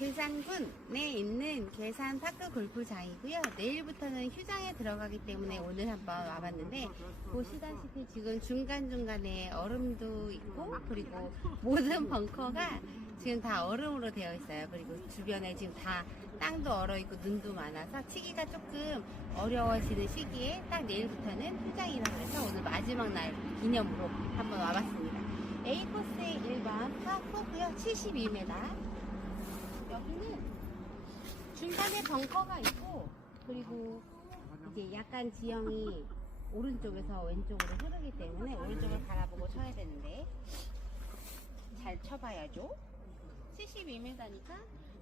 계산군에 있는 계산 파크 골프장이고요. 내일부터는 휴장에 들어가기 때문에 오늘 한번 와봤는데 보시다시피 지금 중간중간에 얼음도 있고 그리고 모든 벙커가 지금 다 얼음으로 되어 있어요. 그리고 주변에 지금 다 땅도 얼어 있고 눈도 많아서 치기가 조금 어려워지는 시기에 딱 내일부터는 휴장이라고 해서 오늘 마지막 날 기념으로 한번 와봤습니다. A 코스의 1번 파4고요 72m. 여기는 중간에 벙커가 있고 그리고 이제 약간 지형이 오른쪽에서 왼쪽으로 흐르기 때문에 오른쪽을 바라보고 쳐야 되는데 잘 쳐봐야죠. 72m니까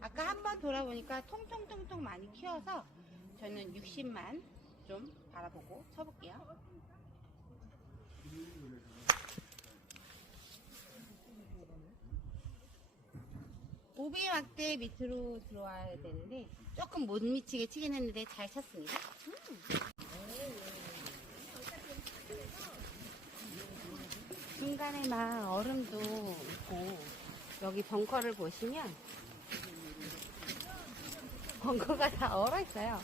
아까 한 번 돌아보니까 통통통통 많이 키워서 저는 60만 좀 바라보고 쳐볼게요. 오비 막대 밑으로 들어와야 되는데 조금 못 미치게 치긴 했는데 잘 쳤습니다. 중간에 막 얼음도 있고 여기 벙커를 보시면 벙커가 다 얼어 있어요.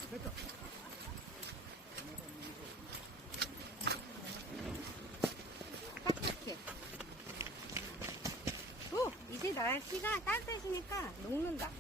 딱딱해. 오, 이제 날씨가 따뜻해지니까 녹는다.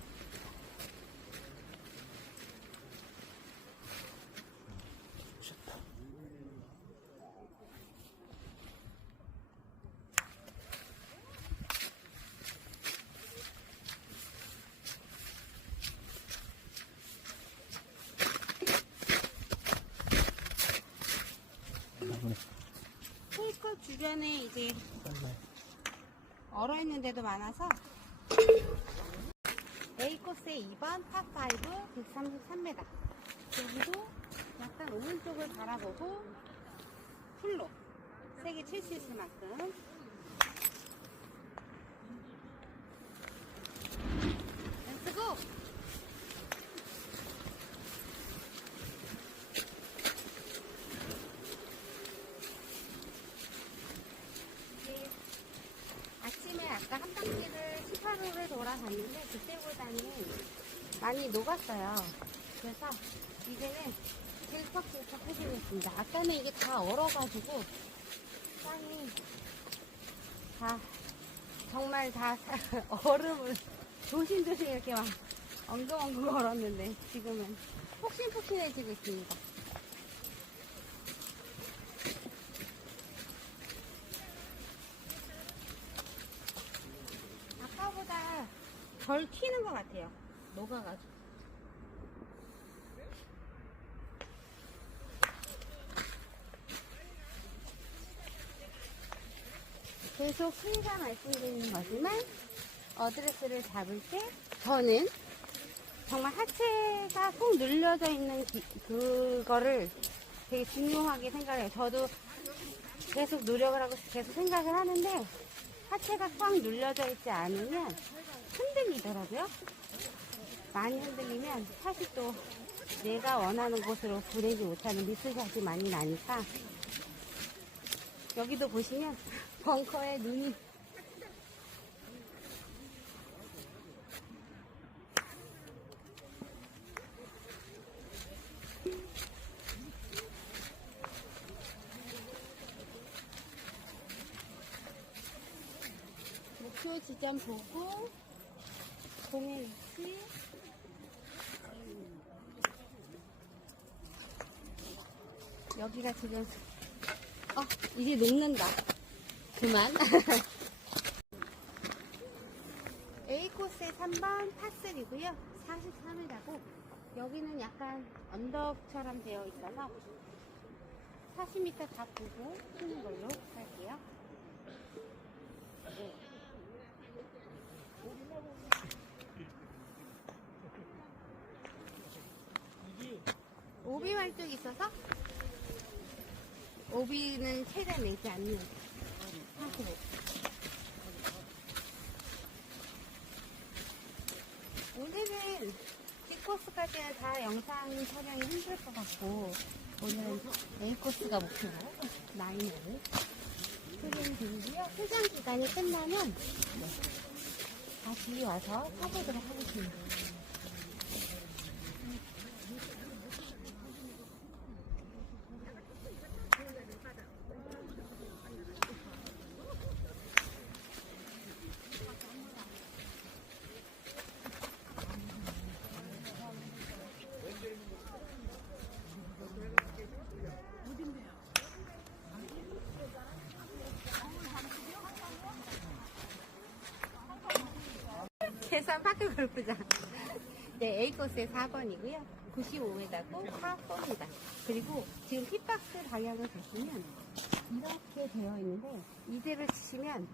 홀컵 주변에 이제 얼어 있는 데도 많아서. A 코스의 2번 파5 133m 여기도 약간 오른쪽을 바라보고 풀로 세게 칠 수 있을 만큼 렛츠고! 이제 아침에 아까 한 바퀴를 18호를 돌아갔는데 그때보다는 많이 녹았어요. 그래서 이제는 질퍽질퍽 해주겠습니다. 아까는 이게 다 얼어가지고 땅이 다 정말 다 얼음을 조심조심 이렇게 막 엉금엉금 걸었는데 지금은 폭신폭신해지고 있습니다. 덜 튀는 것 같아요. 녹아가지고. 계속 항상 말씀드리는 거지만 어드레스를 잡을 때 저는 정말 하체가 꼭 눌려져 있는 기- 그거를 되게 중요하게 생각해요. 저도 계속 노력을 하고 계속 생각을 하는데 하체가 꽉 눌려져 있지 않으면 흔들리더라고요. 많이 흔들리면 사실 또 내가 원하는 곳으로 보내지 못하는 미스샷이 많이 나니까 여기도 보시면 벙커에 눈이 목표 지점 보고 여기가 지금 어 이제 녹는다. 그만. A 코스의 3번 파3고요. 43m고. 여기는 약간 언덕처럼 되어 있어서 40m 다 보고 치는 걸로 할게요. 네. 오비 말뚝이 있어서 오비는 최대한 내지 않는 45. 오늘은 D코스까지는 다 영상 촬영이 힘들 것 같고 오늘은 A코스가 목표로 라인을 흐린 중이고요. 휴장 기간이 끝나면 네, 다시 와서 사보도록 하겠습니다. 계산 파크 골프장. 네, A코스의 4번이고요. 95m고 4번입니다. 그리고 지금 hit박스 방향을 보시면 이렇게 되어 있는데 이대로 치시면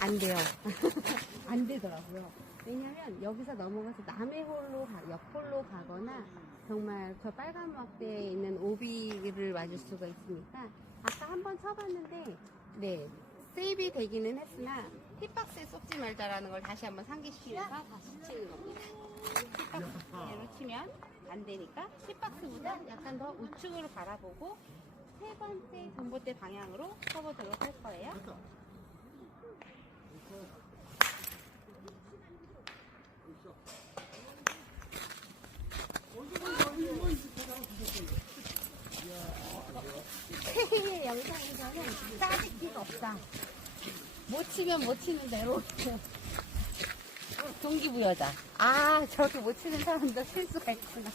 안 돼요. 안 되더라고요. 왜냐면 여기서 넘어가서 남의 홀로 가, 옆홀로 가거나 정말 저 빨간 막대에 있는 오비를 맞을 수가 있으니까 아까 한번 쳐봤는데 네 세이브 되기는 했으나 hit박스에 쏟지 말자라는 걸 다시 한번 상기시켜서 다시 치는 겁니다. Hit박스로 치면 안 되니까 hit박스보다 약간 더 우측으로 바라보고 세 번째 전봇대 방향으로 쳐보도록 할 거예요. 새해 영상에서는 짜집기가 없다. 못 치면 못 치는 대로. 동기부여자. 아, 저렇게 못 치는 사람도 칠 수가 있구나.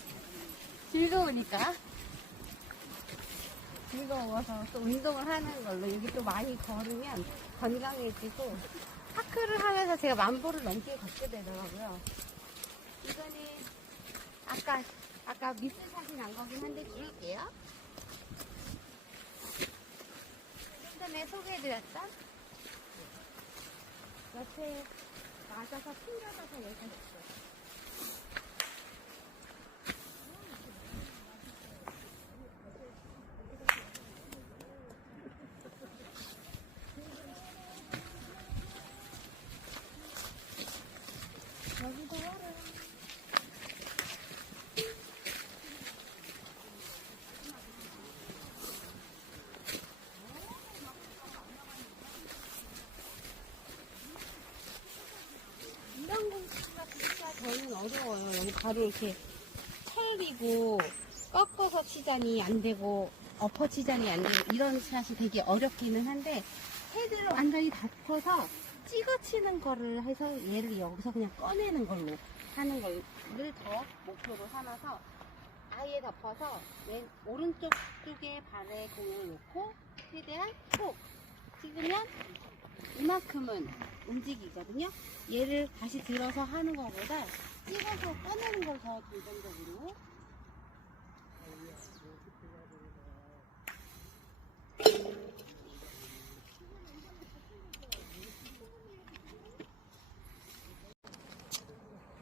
즐거우니까. 즐거워서 또 운동을 하는 걸로 여기 또 많이 걸으면 건강해지고 파크를 하면서 제가 만보를 넘게 걷게 되더라고요. 이거는 아까 아까 미스샷이 난 거긴 한데 줄게요. 좀 전에 소개해드렸던 옆에 맞아서 튕겨져서 여기서 됐어요. 여기도 와라. 이런 공기가 진짜 저는 어려워요. 여기 바로 이렇게 털리고 꺾어서 치자니 안 되고 엎어 치자니 안 되고 이런 샷이 되게 어렵기는 한데 헤드를 완전히 덮어서 찍어 치는 거를 해서 얘를 여기서 그냥 꺼내는 걸로 하는 거를 더 목표로 삼아서 아예 덮어서 왼 오른쪽 쪽에 발에 공을 놓고 최대한 톡 찍으면 이만큼은 움직이거든요. 얘를 다시 들어서 하는 것보다 찍어서 꺼내는 걸 더 긍정적으로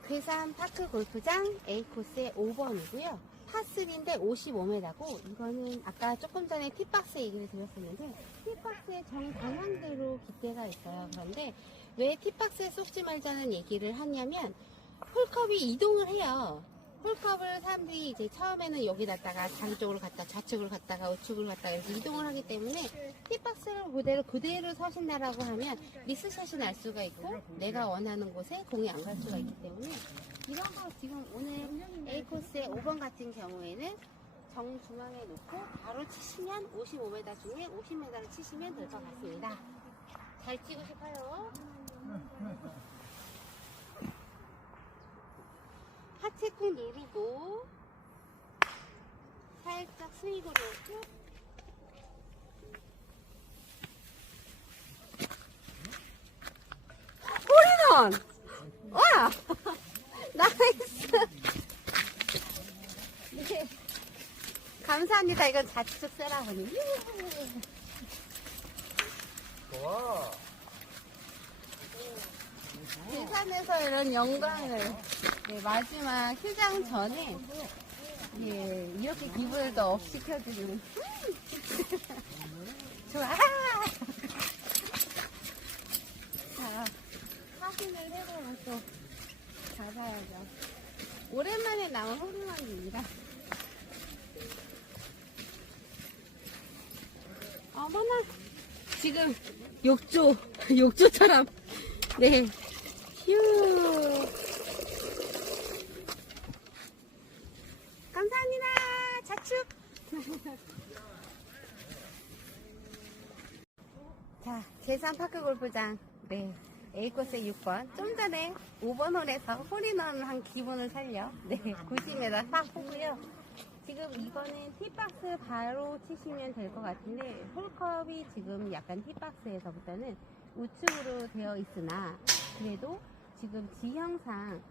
괴산 파크 골프장 A코스의 5번이고요. 파3인데 55m고 이거는 아까 조금 전에 팁박스 얘기를 드렸었는데 팁박스의 정방향대로 깃대가 있어요. 그런데 왜 팁박스에 쏟지 말자는 얘기를 하냐면 홀컵이 이동을 해요. 홀컵을 사람들이 이제 처음에는 여기 놨다가 자기 쪽으로 갔다 좌측으로 갔다가 우측으로 갔다가 이렇게 이동을 하기 때문에 팁박스를 그대로 그대로 서신다라고 하면 미스샷이 날 수가 있고 내가 원하는 곳에 공이 안 갈 수가 있기 때문에 이런 거 지금 오늘 A코스의 5번 같은 경우에는 정중앙에 놓고 바로 치시면 55m 중에 50m를 치시면 될 것 같습니다. 잘 치고 싶어요. 하체 꾹 누르고 살짝 스윙으로 쭉 홀인원! 와! 나이스! 네. 감사합니다. 이건 좌측 세라머니. 좋아. 부산에서 이런 영광을 네, 마지막 휴장 전에 예, 이렇게 기분을 더 업 시켜주는 좋아! 자 사진을 해보면 또 잡아야죠. 오랜만에 나온 호르몬입니다. 어머나 지금 욕조 욕조처럼 네 휴. 감사합니다. 자축. 자, 계산 파크 골프장. 네. A코스 6번. 좀 전에 5번 홀에서 홀인원 한 기분을 살려. 네. 90m 딱 보고요. 지금 이거는 티박스 바로 치시면 될 것 같은데, 홀컵이 지금 약간 티박스에서부터는 우측으로 되어 있으나, 그래도 지금 지형상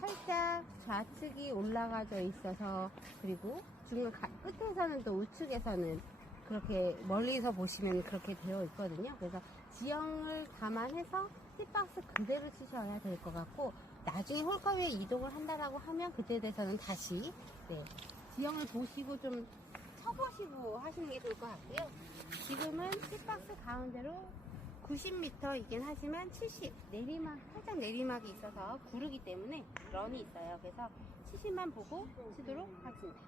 살짝 좌측이 올라가져 있어서, 그리고 중간 가- 끝에서는 또 우측에서는 그렇게 멀리서 보시면 그렇게 되어 있거든요. 그래서 지형을 감안해서 힙박스 그대로 치셔야 될 것 같고 나중에 홀컵에 이동을 한다라고 하면 그때 돼서는 다시 네, 지형을 보시고 좀 쳐보시고 하시는 게 좋을 것 같고요. 지금은 힙박스 가운데로 90m이긴 하지만 70 내리막 살짝 내리막이 있어서 구르기 때문에 런이 있어요. 그래서 70만 보고 치도록 하겠습니다.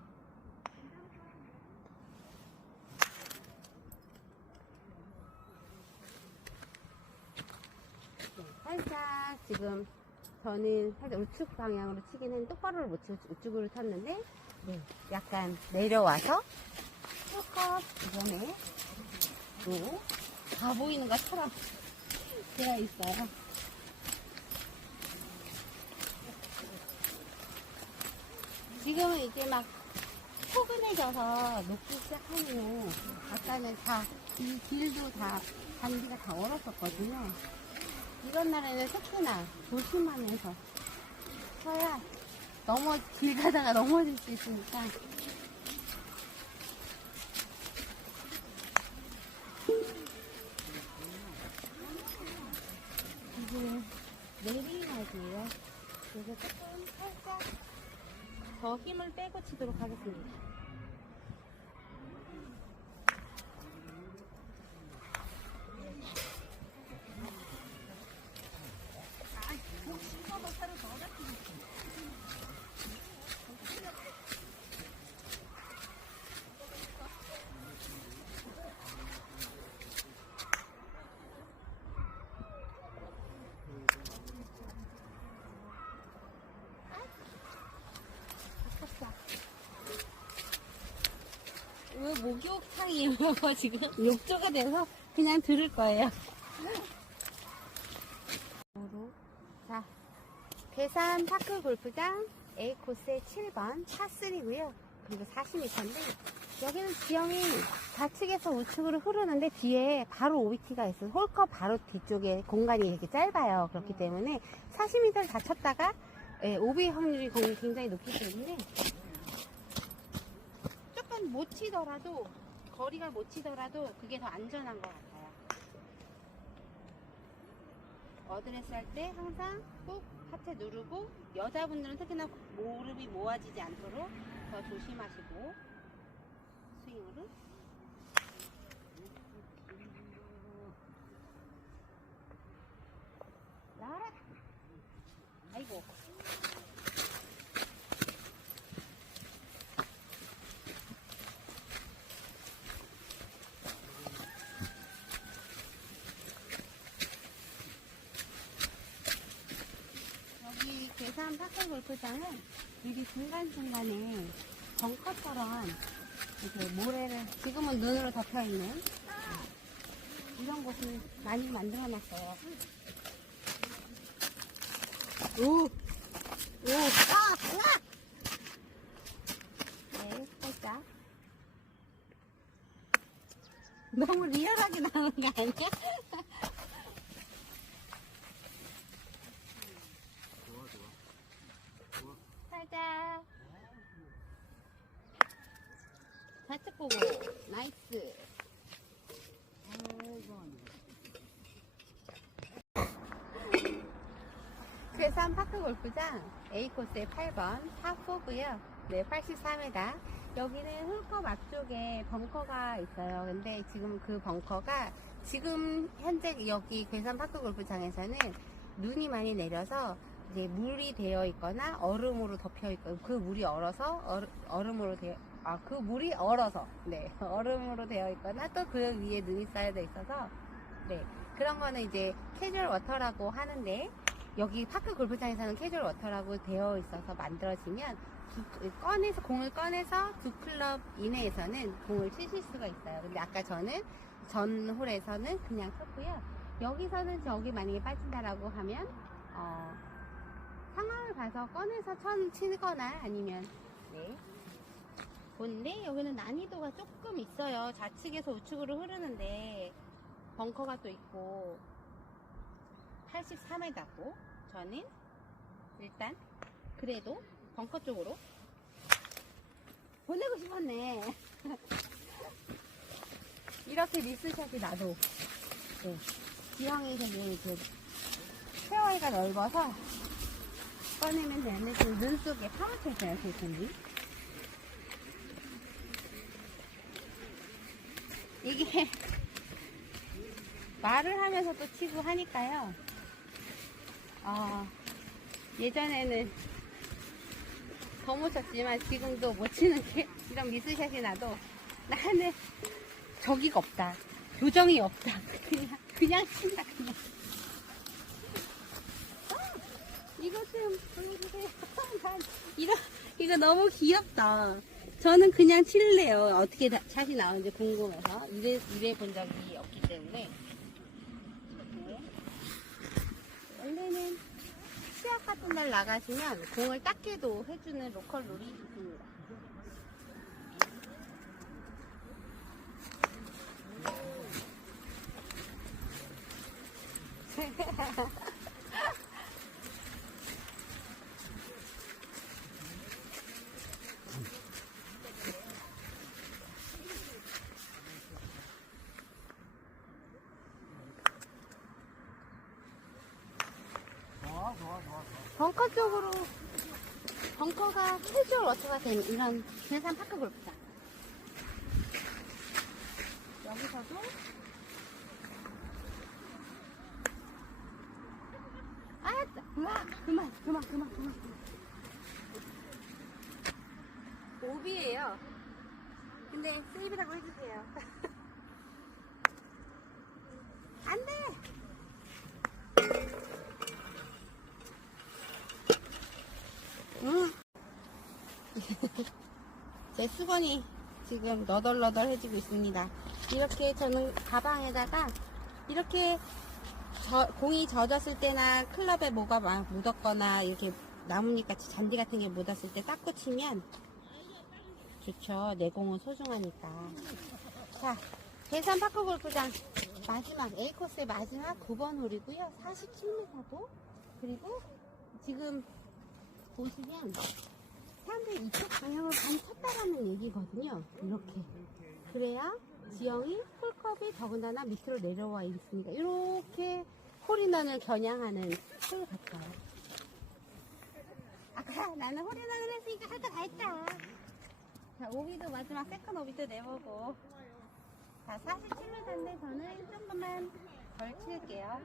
네, 살짝 지금 저는 살짝 우측 방향으로 치긴 했는데 똑바로를 못 치고 우측으로 쳤는데 네, 약간 내려와서 홀컵 주변에 또 가 보이는 것처럼 되어 있어요. 지금은 이게 막 포근해져서 녹기 시작하면은 아까는 다 이 길도 다 잔디가 다 얼었었거든요. 이런 날에는 특히나 조심하면서 쳐야 넘어 길 가다가 넘어질 수 있으니까 지금 내리막이에요. 그래서 조금 살짝 더 힘을 빼고 치도록 하겠습니다. 왜 목욕탕이에요, 지금? 욕조가 돼서 그냥 들을 거예요. 자, 괴산 파크 골프장 A 코스의 7번 파3고요. 그리고 40m인데 여기는 지형이 좌측에서 우측으로 흐르는데 뒤에 바로 OBT가 있어요. 홀컵 바로 뒤쪽에 공간이 이렇게 짧아요. 그렇기 때문에 40m를 다 쳤다가 예, OB 확률이 굉장히 높기 때문에 못 치더라도 거리가 못 치더라도 그게 더 안전한 것 같아요. 어드레스 할 때 항상 꾹 하트 누르고 여자분들은 특히나 무릎이 모아지지 않도록 더 조심하시고 스윙으로. 나라. 아이고 파크 골프장은 여기 중간중간에 벙커처럼 이렇게 모래를 지금은 눈으로 덮여 있는 이런 곳을 많이 만들어 놨어요. 오! 오! 아! 아! 네, 살짝. 너무 리얼하게 나오는 거 아니야? 살짝. 좌측 보고. 나이스. 괴산 파크 골프장 A 코스의 8번 파4고요. 네, 83m. 여기는 홀컵 앞쪽에 벙커가 있어요. 근데 지금 그 벙커가 지금 현재 여기 괴산 파크 골프장에서는 눈이 많이 내려서 이제 물이 되어 있거나 얼음으로 덮여 있고 그 물이 얼어서 얼, 얼음 으로 되어 아 그 물이 얼어서 네 얼음으로 되어 있거나 또 그 위에 눈이 쌓여져 있어서 네 그런 거는 이제 캐주얼 워터라고 하는데 여기 파크 골프장에서는 캐주얼 워터라고 되어 있어서 만들어지면 두- 꺼내서 공을 꺼내서 두 클럽 이내에서는 공을 치실 수가 있어요. 근데 아까 저는 전 홀에서는 그냥 쳤고요. 여기서는 저기 만약에 빠진다라고 하면 어, 상황을 봐서 꺼내서 천 치거나 아니면 네. 보는데 여기는 난이도가 조금 있어요. 좌측에서 우측으로 흐르는데 벙커가 또 있고 83m고 저는 일단 그래도 벙커 쪽으로 보내고 싶었네. 이렇게 미스샷이 나도 네. 되게 이렇게 세월이가 넓어서 꺼내면 되는데 지금 눈 속에 파묻혀 있어요, 세상이. 이게 말을 하면서 또 치고 하니까요. 어, 예전에는 더 못 쳤지만 지금도 못 치는 게 이런 미스샷이 나도 나는 저기가 없다. 교정이 없다. 그냥, 그냥 친다, 그냥. 아, 이거 좀 보여주세요. 난 이거, 이거 너무 귀엽다. 저는 그냥 칠래요. 어떻게 다- 샷이 나오는지 궁금해서. 이래, 이래 본 적이 없기 때문에. 네. 원래는 시합 같은 날 나가시면 공을 닦게도 해주는 로컬 룰이 있습니다. 좋아, 좋아, 좋아. 벙커 쪽으로 벙커가 캐주얼 워터가 된 이런 계산 파크 골프장 여기서도 아, 으아, 그만, 그만, 그만, 그만. 오비예요. 근데 세이브라고 해주세요. 안 돼! 제 수건이 지금 너덜너덜해지고 있습니다. 이렇게 저는 가방에다가 이렇게 저- 공이 젖었을 때나 클럽에 뭐가 막 묻었거나 이렇게 나뭇잎 같이 잔디 같은 게 묻었을 때 닦고 치면 좋죠. 내 공은 소중하니까. 자, 대산 파크 골프장 마지막 A코스의 마지막 9번 홀이고요. 47m고 그리고 지금 보시면 사람들이 이쪽 방향으로 많이 쳤다라는 얘기거든요. 이렇게. 그래야 지형이 홀컵이 더군다나 밑으로 내려와 있으니까 이렇게 홀인원을 겨냥하는 홀 같아요. 아까 나는 홀인원을 했으니까 할 거 다 했다. 자, 오비도 마지막 세컨 오비도 내보고. 자, 47m인데 저는 조금만 덜 칠게요.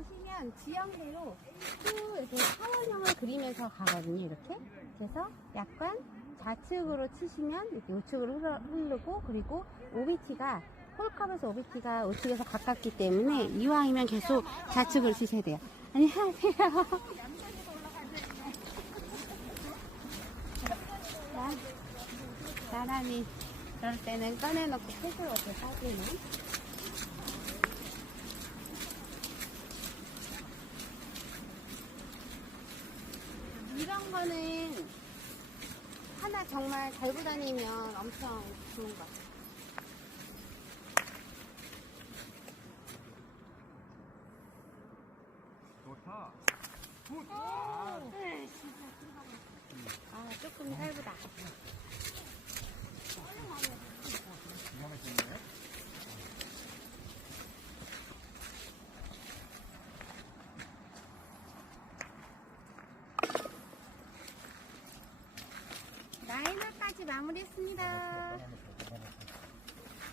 보시면 지형대로 쭉 이렇게 사원형을 그리면서 가거든요, 이렇게. 그래서 약간 좌측으로 치시면 이렇게 우측으로 흐르, 흐르고, 그리고 OBT가, 홀컵에서 OBT가 우측에서 가깝기 때문에 이왕이면 계속 좌측을 치셔야 돼요. 안녕하세요. 나, 사람이 그럴 때는 꺼내놓고 책을 어떻게 빠지는. 이런 거는 하나 정말 달고 다니면 엄청 좋은 것 같아요. 좋다. 아, 조금 짧다. 기가 막히네. 라이너까지 마무리했습니다.